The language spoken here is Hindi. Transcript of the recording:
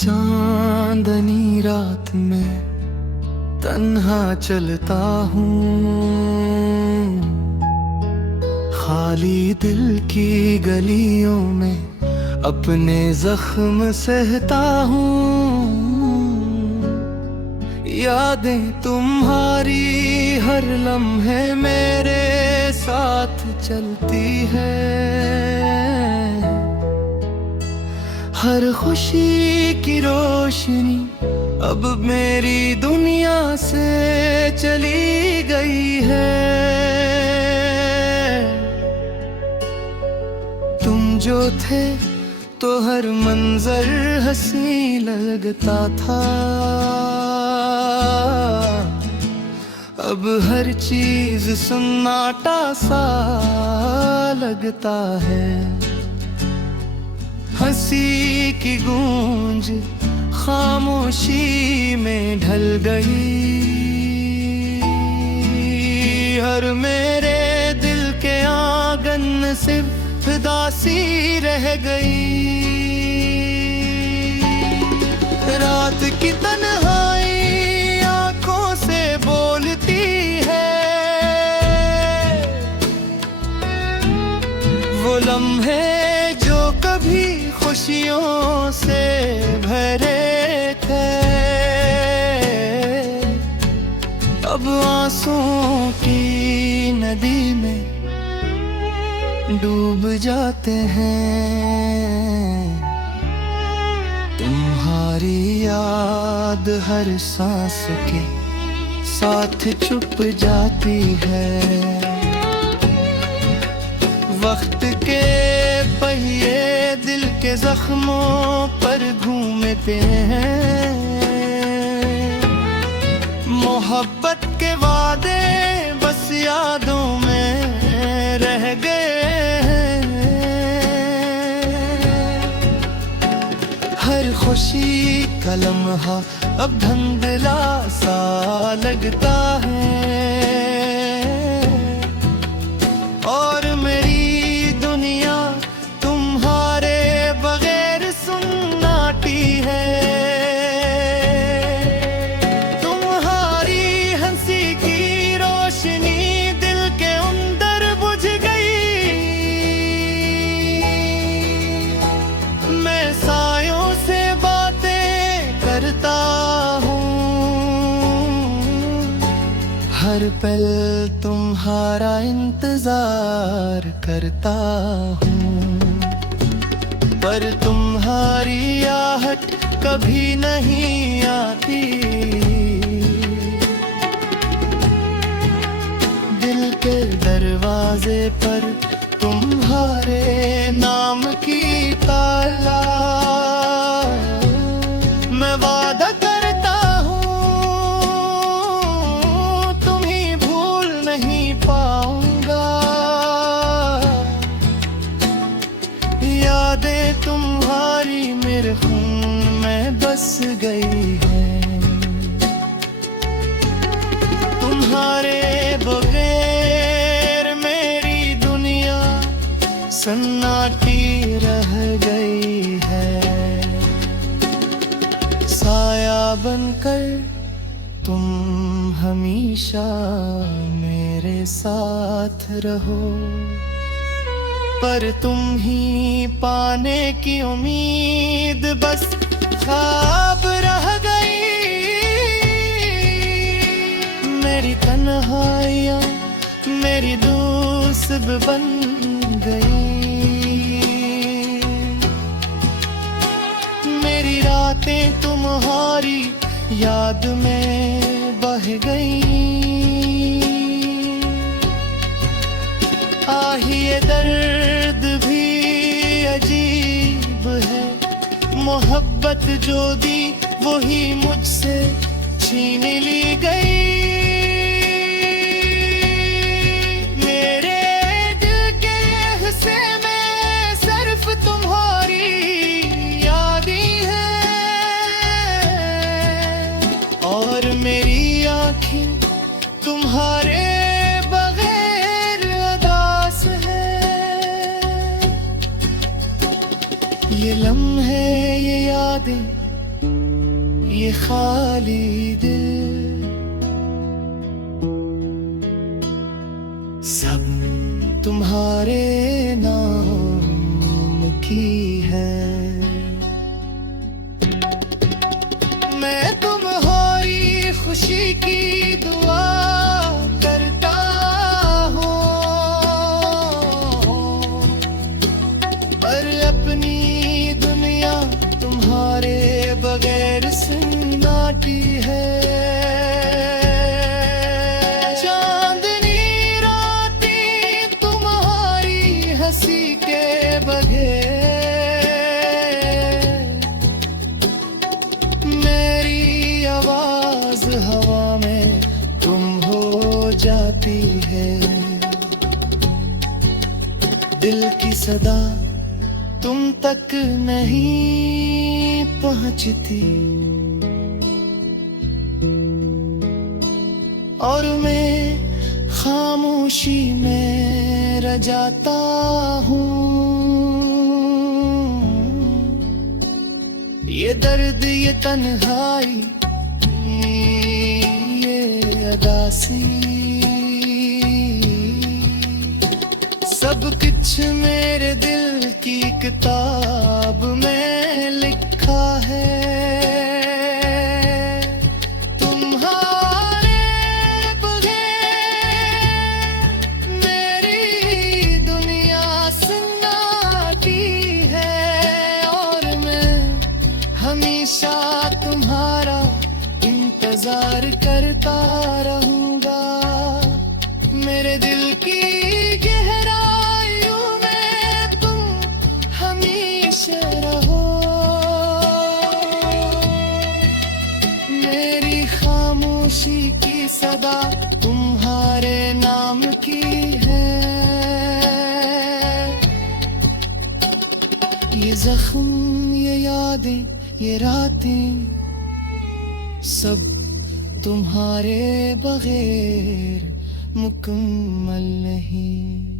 चांदनी रात में तन्हा चलता हूँ, खाली दिल की गलियों में अपने जख्म सहता हूँ। यादें तुम्हारी हर लम्हे मेरे साथ चलती है, हर खुशी की रोशनी अब मेरी दुनिया से चली गई है। तुम जो थे तो हर मंजर हंसी लगता था, अब हर चीज सन्नाटा सा लगता है। हंसी की गूंज खामोशी में ढल गई, हर मेरे दिल के आंगन सिर्फ उदासी रह गई। रात की तन्हाई आंखों से बोलती है, वो लम्हे जो कभी खुशियों से भरे थे, अब आंसुओं की नदी में डूब जाते हैं। तुम्हारी याद हर सांस के साथ छुप जाती है, वक्त के पहिए दिल के जख्मों पर घूमते हैं। मोहब्बत के वादे बस यादों में रह गए हैं, हर खुशी का लम्हा अब धुंधला सा लगता है, और मेरी दुनिया तुम्हारे बगैर सुन्नाटी है। तुम्हारी हंसी की रोशनी दिल के अंदर बुझ गई, मैं सायों से बातें करता हूँ, हर पल तुम्हारा इंतजार करता हूँ, पर तुम्हारी आहट कभी नहीं आती। दिल के दरवाजे पर तुम्हारे नाम की ताला, मैं वादा करता हूँ तुम्हें भूल नहीं पाऊंगा। यादें तुम्हारी मेरे खून में बस गई है, तुम्हारे बगैर मेरी दुनिया सन्नाटी रह गई है। साया बनकर तुम हमेशा मेरे साथ रहो, पर तुम ही पाने की उम्मीद बस ख्वाब रह गई। मेरी तन्हाइयाँ मेरी दोस्त बन गई, मेरी रातें तुम्हारी याद में बह गई। ये दर्द भी अजीब है, मोहब्बत जो दी वही मुझसे छीन ली गई। मेरे दिल के हिस्से में सिर्फ तुम्हारी याद ही है, और मेरी आँखें तुम्हारे ये लम्हे ये यादें ये खाली दिल सब तुम्हारे नाम की है। मैं तुम्हारी खुशी की दुआ करता हूँ, पर अपनी दुनिया तुम्हारे बगैर सन्नाटी है। चांदनी रातें तुम्हारी हंसी के बगैर, मेरी आवाज हवा में तुम हो जाती है। दिल की सदा तुम तक नहीं पहुंचती, और मैं खामोशी में रह जाता हूँ। ये दर्द, ये तन्हाई, ये अदासी, सब कुछ मेरे दिल की किताब में लिखा है। तुम्हारे बगैर मेरी दुनिया सन्नाटी है, और मैं हमेशा तुम्हारा इंतजार करता रहूंगा। मेरे दिल की गहराइयों में तुम हमेशा रहो। मेरी खामोशी की सदा तुम्हारे नाम की है। ये जख्म, ये यादें, ये रातें सब तुम्हारे बगैर मुकम्मल नहीं।